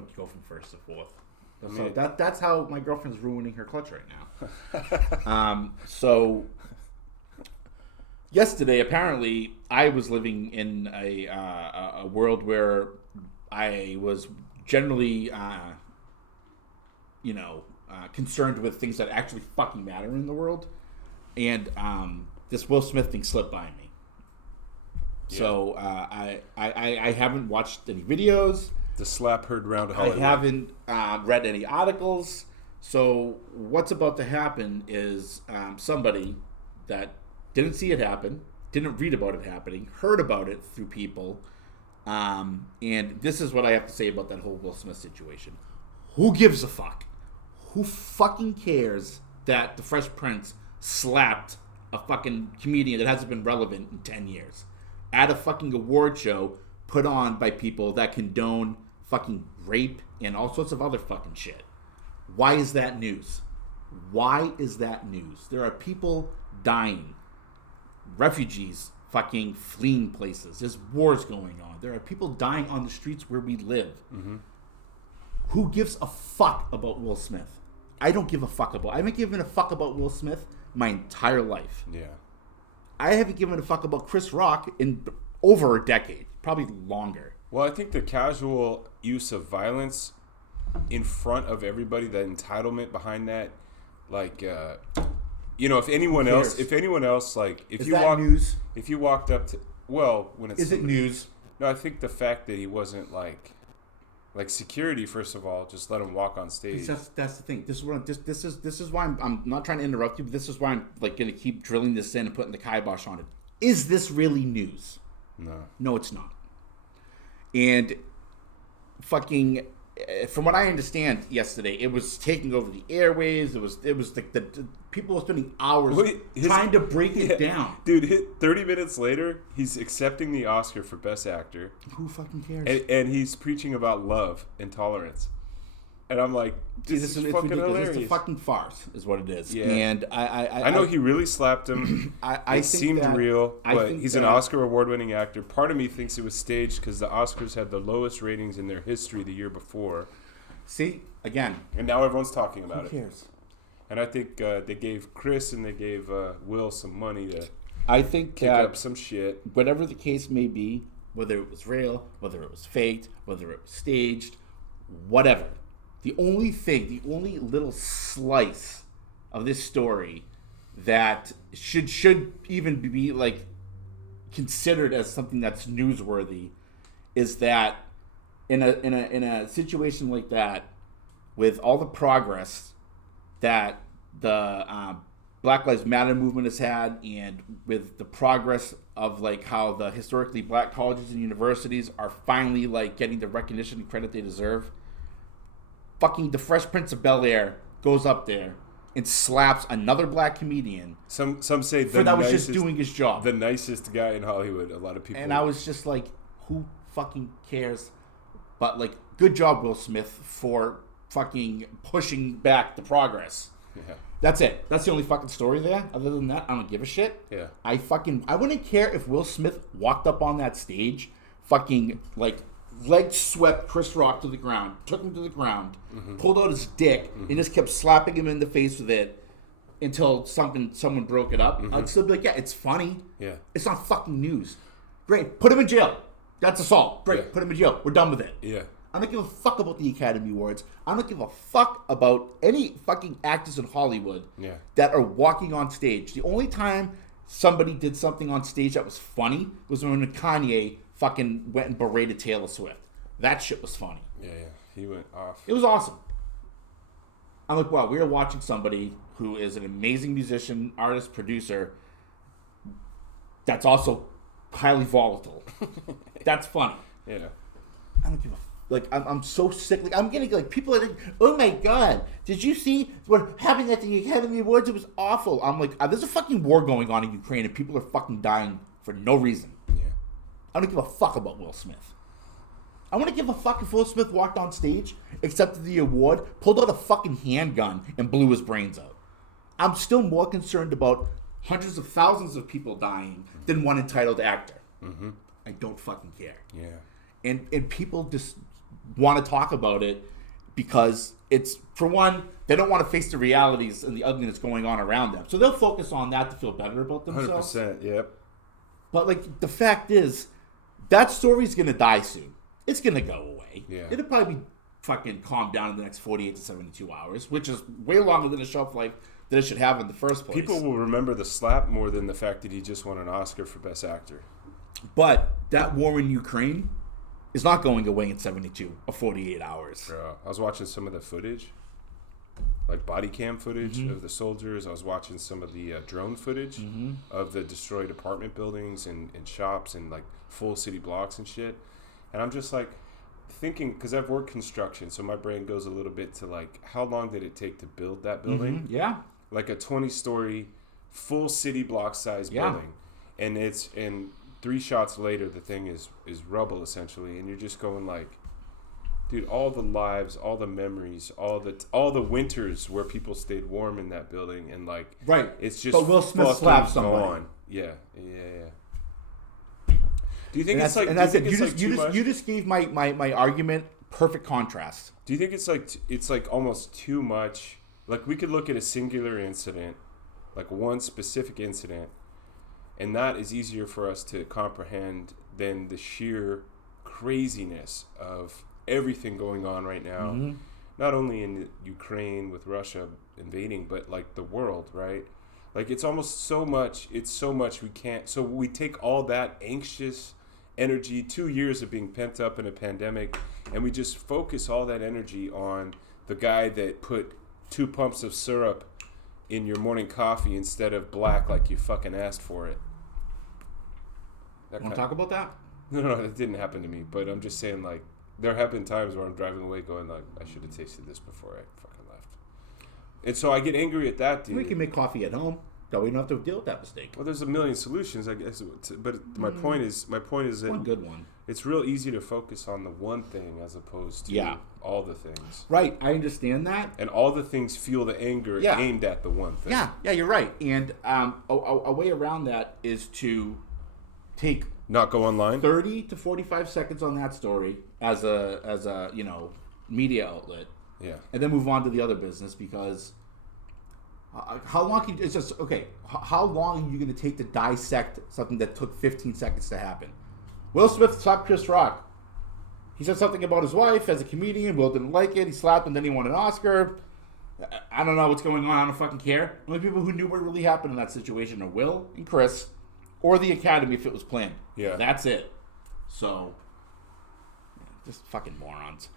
want to go from first to fourth. So that's how my girlfriend's ruining her clutch right now. So yesterday, apparently, I was living in a world where I was generally, concerned with things that actually fucking matter in the world, and this Will Smith thing slipped by me. Yeah. So I haven't watched any videos. The slap heard round Hollywood. I haven't read any articles. So what's about to happen is somebody that didn't see it happen, didn't read about it happening, heard about it through people, and this is what I have to say about that whole Will Smith situation. Who gives a fuck? Who fucking cares that the Fresh Prince slapped a fucking comedian that hasn't been relevant in 10 years at a fucking award show put on by people that condone fucking rape and all sorts of other fucking shit? Why is that news? Why is that news? There are people dying. Refugees fucking fleeing places. There's wars going on. There are people dying on the streets where we live. Mm-hmm. Who gives a fuck about Will Smith? I don't give a fuck about. I haven't given a fuck about Will Smith my entire life. Yeah. I haven't given a fuck about Chris Rock in over a decade, probably longer. Well, I think the casual use of violence in front of everybody, the entitlement behind that, like, if anyone else, like, if you walked up to, well, when it's is it news? No, I think the fact that he wasn't like security, first of all, just let him walk on stage. That's the thing. This is why I'm not trying to interrupt you, but this is why I'm like going to keep drilling this in and putting the kibosh on it. Is this really news? No, it's not. And fucking, from what I understand, yesterday it was taking over the airwaves. It was the people were spending hours trying to break it down. Dude, 30 minutes later, he's accepting the Oscar for Best Actor. Who fucking cares? And he's preaching about love and tolerance. And I'm like, this is fucking hilarious. It's a fucking farce, is what it is. Yeah. And I know he really slapped him. It seemed real, but he's an Oscar award-winning actor. Part of me thinks it was staged because the Oscars had the lowest ratings in their history the year before. See, again. And now everyone's talking about it. Who cares? And I think they gave Chris and they gave Will some money to kick up some shit. Whatever the case may be, whether it was real, whether it was faked, whether it was staged, whatever. The only little slice of this story that should even be like considered as something that's newsworthy is that in a situation like that, with all the progress that the Black Lives Matter movement has had, and with the progress of like how the historically black colleges and universities are finally like getting the recognition and credit they deserve, fucking the Fresh Prince of Bel-Air goes up there and slaps another black comedian. Some say was just doing his job. The nicest guy in Hollywood. A lot of people. And I was just like, who fucking cares? But like, good job, Will Smith, for fucking pushing back the progress. Yeah. That's it. That's the only fucking story there. Other than that, I don't give a shit. Yeah. I wouldn't care if Will Smith walked up on that stage, fucking like leg swept Chris Rock to the ground, took him to the ground, pulled out his dick, and just kept slapping him in the face with it until someone broke it up. I'd still be like, yeah, it's funny. Yeah. It's not fucking news. Great. Put him in jail. That's assault. Great. Yeah. Put him in jail. We're done with it. Yeah. I don't give a fuck about the Academy Awards. I don't give a fuck about any fucking actors in Hollywood that are walking on stage. The only time somebody did something on stage that was funny was when Kanye fucking went and berated Taylor Swift. That shit was funny. Yeah. He went off. It was awesome. I'm like, wow, we are watching somebody who is an amazing musician, artist, producer that's also highly volatile. That's funny. Yeah. I don't give a like. I'm so sick. Like, I'm getting like people are like, oh my god, did you see what happened at the Academy Awards? It was awful. I'm like, there's a fucking war going on in Ukraine and people are fucking dying for no reason. Yeah. I don't give a fuck about Will Smith. I want to give a fuck if Will Smith walked on stage, accepted the award, pulled out a fucking handgun, and blew his brains out. I'm still more concerned about hundreds of thousands of people dying than one entitled actor. I don't fucking care. Yeah. And people just want to talk about it because it's, for one, they don't want to face the realities and the ugliness going on around them. So they'll focus on that to feel better about themselves. 100%, yep. But, like, the fact is, that story's going to die soon. It's going to go away. Yeah. It'll probably be fucking calmed down in the next 48 to 72 hours, which is way longer than the shelf life that it should have in the first place. People will remember the slap more than the fact that he just won an Oscar for Best Actor. But that war in Ukraine is not going away in 72 or 48 hours. Bro, I was watching some of the footage, like body cam footage of the soldiers. I was watching some of the drone footage of the destroyed apartment buildings and shops and like full city blocks and shit. And I'm just like thinking, because I've worked construction, so my brain goes a little bit to like, how long did it take to build that building? Yeah. Like a 20-story full city block size building. And it's in 3 shots later, the thing is rubble essentially, and you're just going like, dude, all the lives, all the memories, all the winters where people stayed warm in that building, and like, right, it's just but Will Smith slapped somebody. Gone. Yeah. Do you think it's like? And that's it. You just gave my argument perfect contrast. Do you think it's like almost too much? Like, we could look at a singular incident, like one specific incident, and that is easier for us to comprehend than the sheer craziness of everything going on right now. Not only in Ukraine with Russia invading, but like the world, right? Like, it's almost so much. It's so much we can't. So we take all that anxious energy, 2 years of being pent up in a pandemic, and we just focus all that energy on the guy that put 2 pumps of syrup in your morning coffee instead of black like you fucking asked for it. Want to talk about that? No, that didn't happen to me. But I'm just saying, like, there have been times where I'm driving away going, like, I should have tasted this before I fucking left. And so I get angry at that, dude. We can make coffee at home. No, we don't have to deal with that mistake. Well, there's a million solutions, I guess. But my point is that one good one. It's real easy to focus on the one thing as opposed to all the things. Right, I understand that. And all the things feel the anger aimed at the one thing. Yeah, you're right. And a way around that is to take not go online 30 to 45 seconds on that story as a media outlet. Yeah. And then move on to the other business, because how long can it's just okay? How long are you going to take to dissect something that took 15 seconds to happen? Will Smith slapped Chris Rock. He said something about his wife as a comedian. Will didn't like it. He slapped him, then he won an Oscar. I don't know what's going on. I don't fucking care. The only people who knew what really happened in that situation are Will and Chris, or the Academy if it was planned. Yeah. That's it. So, just fucking morons.